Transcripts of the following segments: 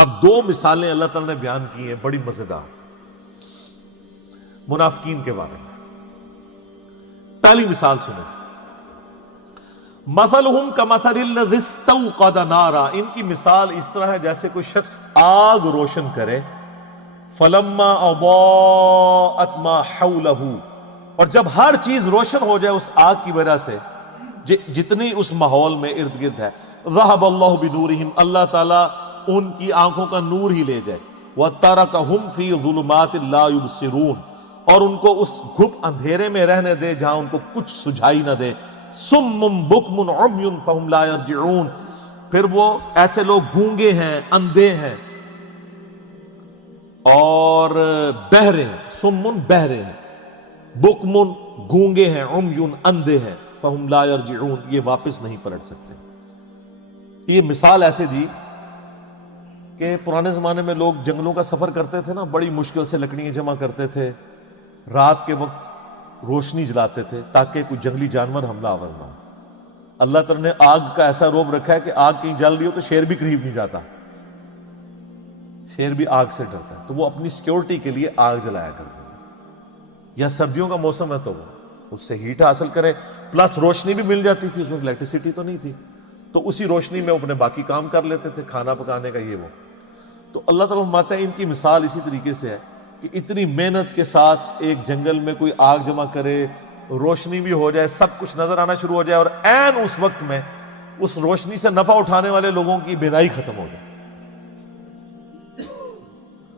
اب دو مثالیں اللہ تعالیٰ نے بیان کی ہیں بڑی مزیدار منافقین کے بارے میں. پہلی مثال سنیں. مثلہم کمثل الذی استوقد نارا، ان کی مثال اس طرح ہے جیسے کوئی شخص آگ روشن کرے. فلما اضاءت ما حولہ، اور جب ہر چیز روشن ہو جائے اس آگ کی وجہ سے جتنی اس ماحول میں ارد گرد ہے. ذہب اللہ بنورہم، اللہ تعالیٰ ان کی آنکھوں کا نور ہی لے جائے. وترکہم فی ظلمات لا یبصرون، اور ان کو اس گھپ اندھیرے میں رہنے دے جہاں ان کو کچھ سجھائی نہ دے. صم بکم عمی فہم لا یرجعون، پھر وہ ایسے لوگ گونگے ہیں، اندھے ہیں اور بہرے ہیں. صم بہرے ہیں، بکم گونگے ہیں، عمی اندھے ہیں، فہم لا یرجعون یہ واپس نہیں پلٹ سکتے. یہ مثال ایسے دی کہ پرانے زمانے میں لوگ جنگلوں کا سفر کرتے تھے نا، بڑی مشکل سے لکڑیاں جمع کرتے تھے، رات کے وقت روشنی جلاتے تھے تاکہ کوئی جنگلی جانور حملہ آور نہ ہو. اللہ تعالیٰ نے آگ کا ایسا روب رکھا ہے کہ آگ کہیں جل رہی ہو تو شیر بھی قریب نہیں جاتا، شیر بھی آگ سے ڈرتا ہے، تو وہ اپنی سیکیورٹی کے لیے آگ جلایا کرتے تھے. یا سردیوں کا موسم ہے تو وہ اس سے ہیٹ حاصل کرے، پلس روشنی بھی مل جاتی تھی، اس میں الیکٹریسٹی تو نہیں تھی، تو اسی روشنی میں اپنے باقی کام کر لیتے تھے، کھانا پکانے کا یہ وہ. تو اللہ تعالیٰ فرماتا ہے ان کی مثال اسی طریقے سے ہے کہ اتنی محنت کے ساتھ ایک جنگل میں کوئی آگ جمع کرے، روشنی بھی ہو جائے، سب کچھ نظر آنا شروع ہو جائے، اور عین اس وقت میں اس روشنی سے نفع اٹھانے والے لوگوں کی بینائی ختم ہو جائے،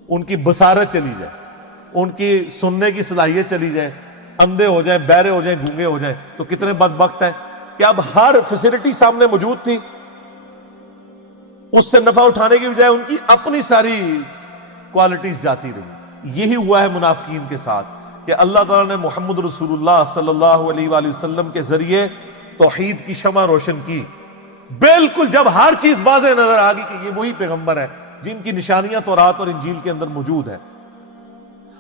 ان کی بصارت چلی جائے، ان کی سننے کی صلاحیت چلی جائے، اندھے ہو جائیں، بہرے ہو جائیں، گونگے ہو جائیں. تو کتنے بدبخت ہیں کہ اب ہر فیسلٹی سامنے موجود تھی، اس سے نفع اٹھانے کی بجائے ان کی اپنی ساری کوالٹیز جاتی رہی. یہی ہوا ہے منافقین کے ساتھ کہ اللہ تعالیٰ نے محمد رسول اللہ صلی اللہ علیہ وآلہ وسلم کے ذریعے توحید کی شمع روشن کی. بالکل جب ہر چیز واضح نظر آ گئی کہ یہ وہی پیغمبر ہے جن کی نشانیاں تورات اور انجیل کے اندر موجود ہیں،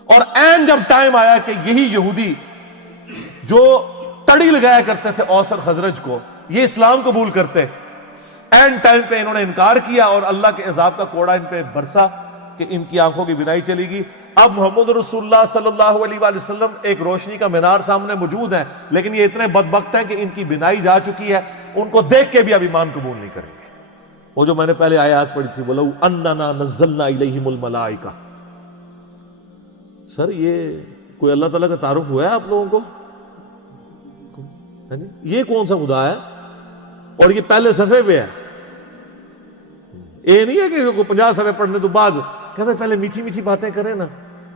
اور عین جب ٹائم آیا کہ یہی یہودی جو تڑی لگایا کرتے تھے اوس اور خزرج کو، یہ اسلام قبول کرتے، عین ٹائم پہ انہوں نے انکار کیا اور اللہ کے عذاب کا کوڑا ان پہ برسا کہ ان کی آنکھوں کی بینائی چلی گئی. اب محمد رسول اللہ صلی اللہ علیہ وآلہ وسلم ایک روشنی کا مینار سامنے موجود ہے، لیکن یہ اتنے بدبخت ہیں کہ ان کی بینائی جا چکی ہے، ان کو دیکھ کے بھی اب ایمان قبول نہیں کریں گے. وہ جو میں نے پہلے آیات پڑھی تھی، وَلَوْ أَنَّنَا نَزَّلْنَا إِلَيْهِمُ الْمَلَائِكَةَ. سر یہ کوئی اللہ تعالیٰ کا تعارف ہوا ہے آپ لوگوں کو؟ یہ کون سا خدا ہے؟ اور یہ پہلے صفحے پہ ہے. یہ نہیں ہے کہ کوئی 50 صفحے پڑھنے تو بعد کہتے ہیں پہلے میٹھی میٹھی باتیں کریں نا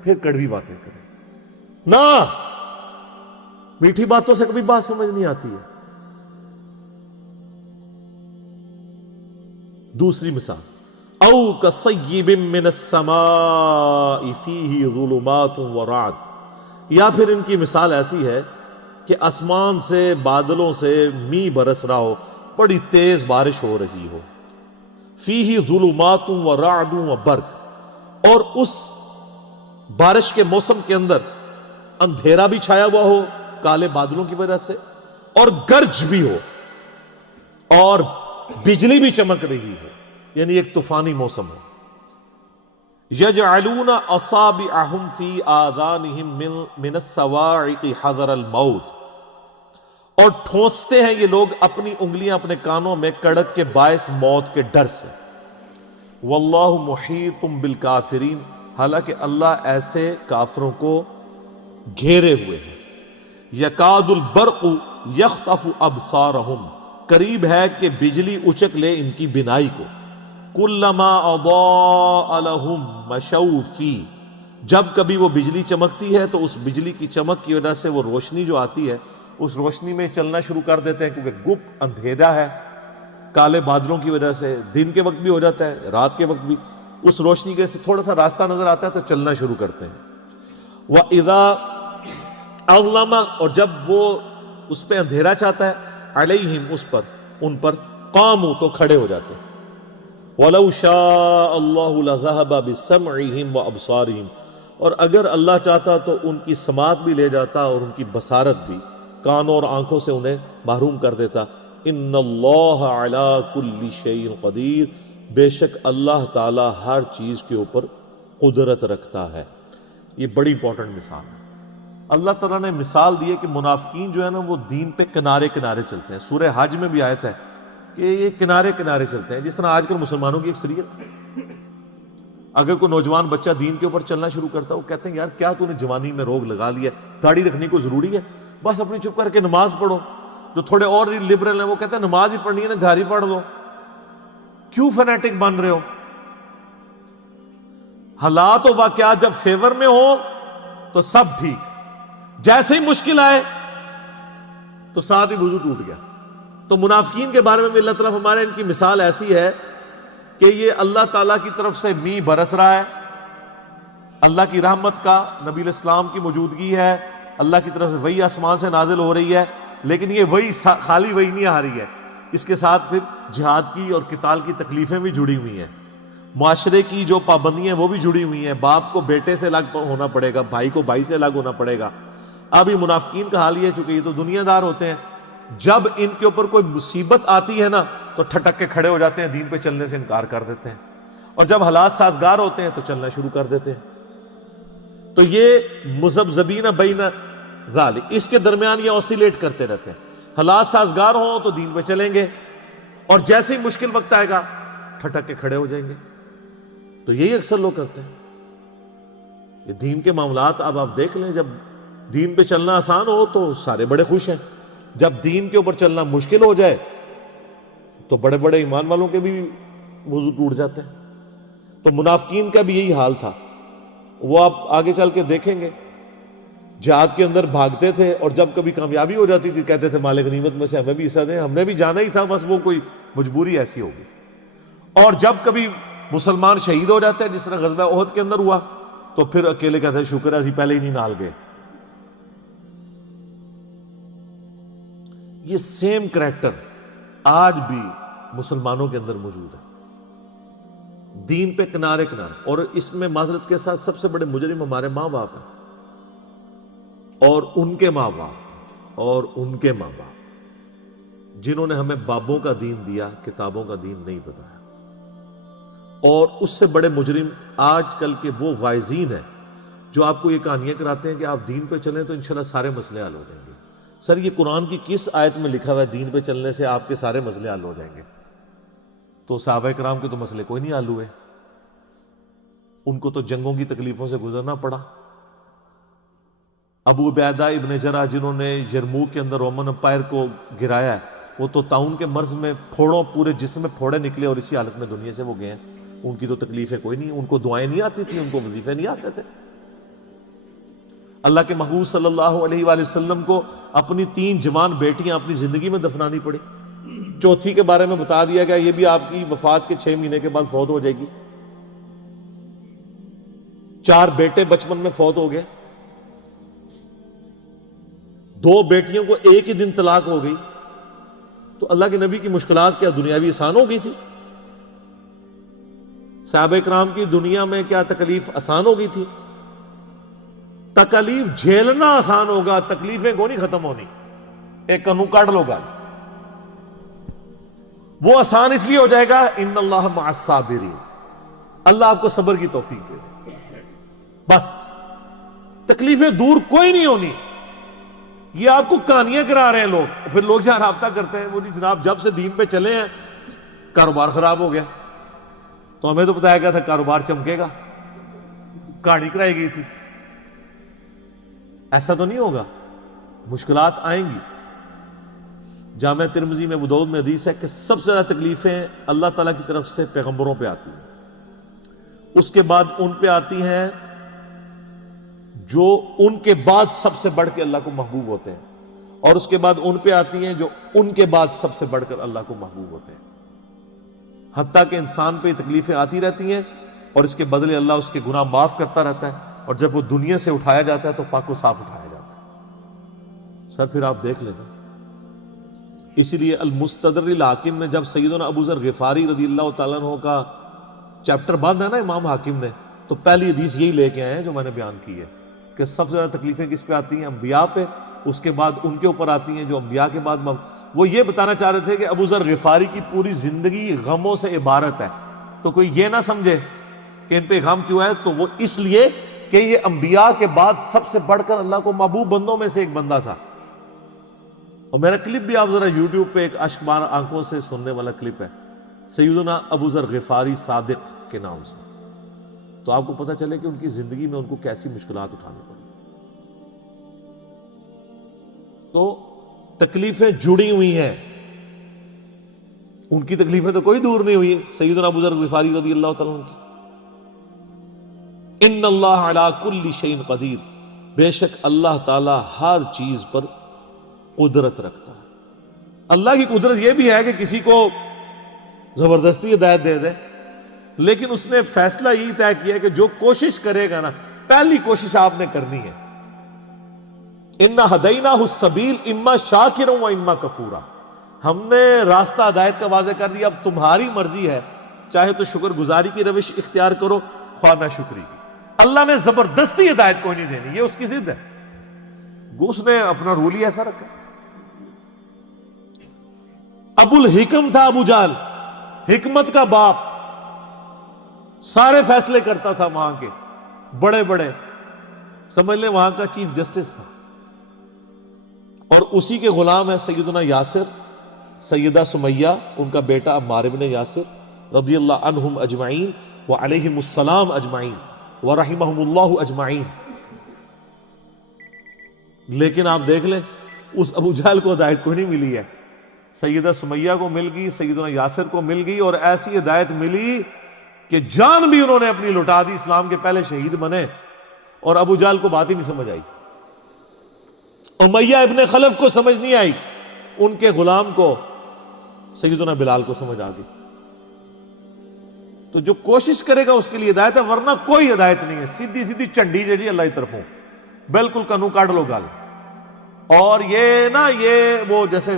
پھر کڑوی باتیں کریں. نہ، میٹھی باتوں سے کبھی بات سمجھ نہیں آتی ہے. دوسری مثال، او کصیب من السماء فیہ ظلمات ورعد، یا پھر ان کی مثال ایسی ہے کہ آسمان سے بادلوں سے می برس رہا ہو، بڑی تیز بارش ہو رہی ہو. فیہ ظلمات ورعد وبرق، اور اس بارش کے موسم کے اندر اندھیرا بھی چھایا ہوا ہو کالے بادلوں کی وجہ سے، اور گرج بھی ہو اور بجلی بھی چمک رہی ہو، یعنی ایک طوفانی موسم ہو. یجعلون اصابعہم فی آذانہم من الصواعق حذر الموت، اور ٹھونستے ہیں یہ لوگ اپنی انگلیاں اپنے کانوں میں کڑک کے باعث موت کے ڈر سے. واللہ محیط بالکافرین، حالانکہ اللہ ایسے کافروں کو گھیرے ہوئے ہیں. یکاد البرق یخطف ابصارہم، قریب ہے کہ بجلی اچک لے ان کی بینائی کو. کلما اضاء لہم مشوا فیہ، جب کبھی وہ بجلی چمکتی ہے تو اس بجلی کی چمک کی وجہ سے وہ روشنی جو آتی ہے اس روشنی میں چلنا شروع کر دیتے ہیں، کیونکہ گپ اندھیرا ہے کالے بادلوں کی وجہ سے، دن کے وقت بھی ہو جاتا ہے رات کے وقت بھی، اس روشنی کے سے تھوڑا سا راستہ نظر آتا ہے تو چلنا شروع کرتے ہیں. وَإِذَا أَظْلَمَ، اور جب وہ اس پہ اندھیرا چاہتا ہے، علیہم، اس پر، ان پر، قاموا، تو کھڑے ہو جاتے ہیں. وَلَوْ شَاءَ اللَّهُ لَذَهَبَ بِسَمْعِهِمْ وَأَبْصَارِهِمْ، اور اگر اللہ چاہتا تو ان کی سماعت بھی لے جاتا اور ان کی بصارت بھی، کانوں اور آنکھوں سے انہیں محروم کر دیتا. ان اللہ علی کل شیء قدیر، بے شک اللہ تعالی ہر چیز کے اوپر قدرت رکھتا ہے. یہ بڑی امپورٹنٹ مثال ہے. اللہ تعالیٰ نے مثال دی ہے کہ منافقین جو ہے نا وہ دین پہ کنارے کنارے چلتے ہیں. سورہ حج میں بھی آیت ہے کہ یہ کنارے کنارے چلتے ہیں. جس طرح آج کل مسلمانوں کی اکثریت، اگر کوئی نوجوان بچہ دین کے اوپر چلنا شروع کرتا ہے وہ کہتے ہیں یار کیا تو نے جوانی میں روگ لگا لیا ہے، داڑھی رکھنی کو ضروری ہے، بس اپنی چپ کر کے نماز پڑھو. جو تھوڑے اور لبرل ہیں وہ کہتے ہیں نماز ہی پڑھنی ہے نا گھر ہی پڑھ لو. کیوں فنیٹک بن رہے ہو؟ حالات و واقعات جب فیور میں ہو تو سب ٹھیک، جیسے ہی مشکل آئے تو ساتھ ہی وضو ٹوٹ گیا. تو منافقین کے بارے میں بھی اللہ تعالیٰ ہمارے ان کی مثال ایسی ہے کہ یہ اللہ تعالیٰ کی طرف سے میہ برس رہا ہے، اللہ کی رحمت کا، نبی علیہ السلام کی موجودگی ہے، اللہ کی طرف سے وحی آسمان سے نازل ہو رہی ہے. لیکن یہ وحی خالی وحی نہیں آ رہی ہے، اس کے ساتھ پھر جہاد کی اور قتال کی تکلیفیں بھی جڑی ہوئی ہیں، معاشرے کی جو پابندیاں وہ بھی جڑی ہوئی ہیں. باپ کو بیٹے سے الگ ہونا پڑے گا، بھائی کو بھائی سے الگ ہونا پڑے گا. اب یہ منافقین کا حال یہ ہے چونکہ یہ تو دنیا دار ہوتے ہیں، جب ان کے اوپر کوئی مصیبت آتی ہے نا تو ٹھٹک کے کھڑے ہو جاتے ہیں، دین پہ چلنے سے انکار کر دیتے ہیں، اور جب حالات سازگار ہوتے ہیں تو چلنا شروع کر دیتے ہیں. تو یہ مذبذبین بین ذالک، اس کے درمیان یہ اوسیلیٹ کرتے رہتے ہیں. حالات سازگار ہوں تو دین پہ چلیں گے، اور جیسے ہی مشکل وقت آئے گا ٹھٹک کے کھڑے ہو جائیں گے. تو یہی اکثر لوگ کرتے ہیں. یہ دین کے معاملات اب آپ دیکھ لیں، جب دین پہ چلنا آسان ہو تو سارے بڑے خوش ہیں، جب دین کے اوپر چلنا مشکل ہو جائے تو بڑے بڑے ایمان والوں کے بھی وضو ٹوٹ جاتے ہیں. تو منافقین کا بھی یہی حال تھا. وہ آپ آگے چل کے دیکھیں گے، جہاد کے اندر بھاگتے تھے، اور جب کبھی کامیابی ہو جاتی تھی کہتے تھے مال غنیمت میں سے ہمیں بھی حصہ دیں، ہم نے بھی جانا ہی تھا، بس وہ کوئی مجبوری ایسی ہوگی. اور جب کبھی مسلمان شہید ہو جاتے ہیں جس طرح غزوہ احد کے اندر ہوا تو پھر اکیلے کہتے ہیں شکر ہے اسی پہلے ہی نہیں نال گئے. یہ سیم کریکٹر آج بھی مسلمانوں کے اندر موجود ہے، دین پہ کنارے کنارے. اور اس میں معذرت کے ساتھ سب سے بڑے مجرم ہمارے ماں باپ ہیں، اور ان کے ماں باپ، اور ان کے ماں باپ جنہوں نے ہمیں بابوں کا دین دیا، کتابوں کا دین نہیں بتایا. اور اس سے بڑے مجرم آج کل کے وہ وائزین ہیں جو آپ کو یہ کہانیاں کراتے ہیں کہ آپ دین پہ چلیں تو انشاءاللہ سارے مسئلے حل ہو جائیں گے. سر یہ قرآن کی کس آیت میں لکھا ہوا ہے دین پہ چلنے سے آپ کے سارے مسئلے حل ہو جائیں گے؟ تو صحابہ کرام کے تو مسئلے کوئی نہیں حل ہوئے، ان کو تو جنگوں کی تکلیفوں سے گزرنا پڑا. ابو عبیدہ ابن جرح جنہوں نے یرموک کے اندر رومن امپائر کو گرایا ہے، وہ تو طاعون کے مرض میں پھوڑوں پورے جسم میں پھوڑے نکلے اور اسی حالت میں دنیا سے وہ گئے ہیں. ان کی تو تکلیفیں کوئی نہیں، ان کو دعائیں نہیں آتی تھی، ان کو وظیفے نہیں آتے تھے. اللہ کے محبوب صلی اللہ علیہ وآلہ وسلم کو اپنی 3 جوان بیٹیاں اپنی زندگی میں دفنانی پڑی. چوتھی کے بارے میں بتا دیا گیا یہ بھی آپ کی وفات کے 6 مہینے کے بعد فوت ہو جائے گی. 4 بیٹے بچپن میں فوت ہو گئے، 2 بیٹیوں کو ایک ہی دن طلاق ہو گئی. تو اللہ کے نبی کی مشکلات کیا دنیاوی آسان ہو گئی تھی؟ صحابہ کرام کی دنیا میں کیا تکلیف آسان ہو گئی تھی؟ تکلیف جھیلنا آسان ہوگا، تکلیفیں کو نہیں ختم ہونی. ایک کنو کاٹ لو گا، وہ آسان اس لیے ہو جائے گا ان اللہ مع الصابرین، اللہ آپ کو صبر کی توفیق دے دے. بس تکلیفیں دور کوئی نہیں ہونی. یہ آپ کو کہانیاں کرا رہے ہیں لوگ، پھر لوگ جہاں رابطہ کرتے ہیں وہ جی جناب جب سے دین پہ چلے ہیں کاروبار خراب ہو گیا. تو ہمیں تو بتایا گیا تھا کاروبار چمکے گا، کہانی کرائی گئی تھی. ایسا تو نہیں ہوگا، مشکلات آئیں گی. جامع ترمذی میں ابو داؤد میں حدیث ہے کہ سب سے زیادہ تکلیفیں اللہ تعالیٰ کی طرف سے پیغمبروں پہ آتی ہیں، اس کے بعد ان پہ آتی ہیں جو ان کے بعد سب سے بڑھ کے اللہ کو محبوب ہوتے ہیں، اور اس کے بعد ان پہ آتی ہیں جو ان کے بعد سب سے بڑھ کر اللہ کو محبوب ہوتے ہیں. حتیٰ کہ انسان پہ تکلیفیں آتی رہتی ہیں اور اس کے بدلے اللہ اس کے گناہ معاف کرتا رہتا ہے، اور جب وہ دنیا سے اٹھایا جاتا ہے تو پاک و صاف اٹھایا جاتا ہے. سر پھر آپ دیکھ لینا، اسی لیے المستدرک الحاکم میں جب سیدنا ابو ذر غفاری رضی اللہ تعالیٰ عنہ کا چیپٹر بند ہے نا امام حاکم نے، تو پہلی حدیث یہی لے کے آئے ہیں جو میں نے بیان کی ہے کہ سب سے زیادہ تکلیفیں کس پہ آتی ہیں؟ انبیاء پہ، اس کے بعد ان کے اوپر آتی ہیں جو انبیاء کے بعد وہ یہ بتانا چاہ رہے تھے کہ ابو ذر غفاری کی پوری زندگی غموں سے عبارت ہے، تو کوئی یہ نہ سمجھے کہ ان پہ غم کیوں ہے، تو وہ اس لیے کہ یہ انبیاء کے بعد سب سے بڑھ کر اللہ کو محبوب بندوں میں سے ایک بندہ تھا. اور میرا کلپ بھی آپ ذرا یوٹیوب پہ ایک اشک بار آنکھوں سے سننے والا کلپ ہے سیدنا ابو ذر غفاری صادق کے نام سے، تو آپ کو پتہ چلے کہ ان کی زندگی میں ان کو کیسی مشکلات اٹھانی پڑی. تو تکلیفیں جڑی ہوئی ہیں، ان کی تکلیفیں تو کوئی دور نہیں ہوئی. سیدنا ابو ذر غفاری رضی اللہ تعالیٰ عنہ کی، ان اللہ علی کل شیء قدیر، بے شک اللہ تعالی ہر چیز پر قدرت رکھتا ہے. اللہ کی قدرت یہ بھی ہے کہ کسی کو زبردستی ہدایت دے دے، لیکن اس نے فیصلہ یہی طے کیا کہ جو کوشش کرے گا نا، پہلی کوشش آپ نے کرنی ہے. انا ہدیناہ السبیل اما شاکرا و اما کفورا، ہم نے راستہ ہدایت کا واضح کر دیا، اب تمہاری مرضی ہے، چاہے تو شکر گزاری کی روش اختیار کرو، خواہ نہ شکری کی. اللہ نے زبردستی ہدایت کوئی نہیں دینی، یہ اس کی ضد ہے. اس نے اپنا رول ہی ایسا رکھا. ابو الحکم تھا ابو جہل، حکمت کا باپ، سارے فیصلے کرتا تھا وہاں کے بڑے بڑے، سمجھ لیں وہاں کا چیف جسٹس تھا. اور اسی کے غلام ہے سیدنا یاسر، سیدہ سمیہ، ان کا بیٹا عمار بن یاسر رضی اللہ عنہم اجمعین وعلیہم السلام اجمعین ورحمہم اللہ اجمعین. لیکن آپ دیکھ لیں اس ابو جہل کو ہدایت کوئی نہیں ملی ہے. سیدہ سمیہ کو مل گئی، سیدنا یاسر کو مل گئی، اور ایسی ہدایت ملی کہ جان بھی انہوں نے اپنی لٹا دی، اسلام کے پہلے شہید بنے، اور ابو جہل کو بات ہی نہیں سمجھ آئی. امیہ ابن خلف کو سمجھ نہیں آئی، ان کے غلام کو سیدنا بلال کو سمجھ آ گئی. تو جو کوشش کرے گا اس کے لیے ہدایت ہے، ورنہ کوئی ہدایت نہیں ہے. سیدھی سیدھی چنڈی جی اللہ کی طرفوں، بالکل کنو کاٹ لو گل. اور یہ نا، یہ وہ جیسے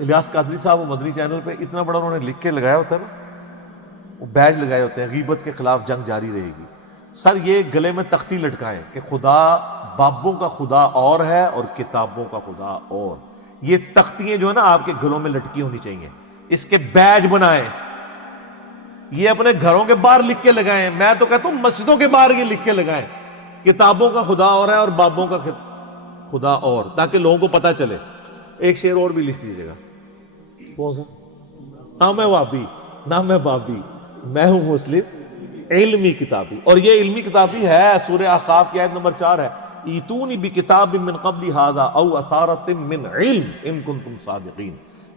الیاس قادری صاحب وہ مدنی چینل پہ اتنا بڑا انہوں نے لکھ کے لگایا ہوتا ہے نا، وہ بیج لگائے ہوتے ہیں، غیبت کے خلاف جنگ جاری رہے گی. سر یہ گلے میں تختی لٹکائیں کہ خدا بابوں کا خدا اور ہے اور کتابوں کا خدا اور. یہ تختیاں جو ہے نا آپ کے گلوں میں لٹکی ہونی چاہیے، اس کے بیج بنائیں، یہ اپنے گھروں کے باہر لکھ کے لگائیں. میں تو کہتا ہوں مسجدوں کے باہر یہ لکھ کے لگائیں، کتابوں کا خدا اور ہے اور بابوں کا خدا اور، تاکہ لوگوں کو پتہ چلے. ایک شعر اور بھی لکھ دیجیے گا. کون سا؟ نہ میں وابی نہ میں بابی، میں ہوں مسلم علمی کتابی. اور یہ علمی کتابی ہے، سورہ احقاف کی آیت نمبر 4 ہے، ایتونی بکتاب من قبل ھذا او اثارۃ من علم ان کنتم صادقین.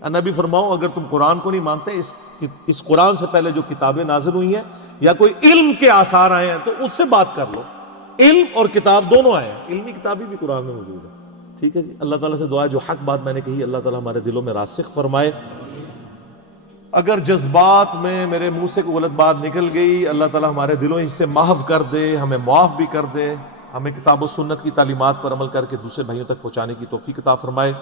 نبی فرماؤ اگر تم قرآن کو نہیں مانتے، اس قرآن سے پہلے جو کتابیں نازل ہوئی ہیں یا کوئی علم کے آثار آئے ہیں تو اس سے بات کر لو. علم اور کتاب دونوں آئے ہیں، علمی کتابی بھی قرآن میں موجود ہے. ٹھیک ہے جی. اللہ تعالیٰ سے دعا ہے جو حق بات میں نے کہی اللہ تعالیٰ ہمارے دلوں میں راسخ فرمائے. اگر جذبات میں میرے منہ سے کوئی غلط بات نکل گئی، اللہ تعالیٰ ہمارے دلوں سے محو کر دے، ہمیں معاف بھی کر دے، ہمیں کتاب و سنت کی تعلیمات پر عمل کر کے دوسرے بھائیوں تک پہنچانے کی توفیق عطا فرمائے.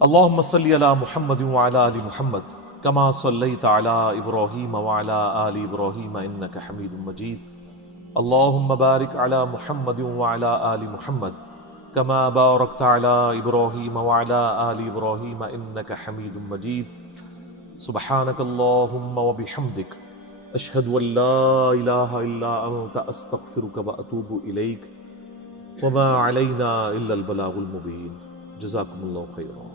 اللہم صلی علی محمد وعلی آل محمد کما صلیت علی ابراہیم وعلی آل ابراہیم انک حمید مجید. اللہم بارک علی محمد وعلی آل محمد کما بارکت علی ابراہیم وعلی آل ابراہیم انک حمید مجید. سبحانک اللہم وبحمدک اشہد ان لا الہ الا انت استغفرک واتوب الیک وما علینا الا البلاغ المبین. جزاکم اللہ خیرا.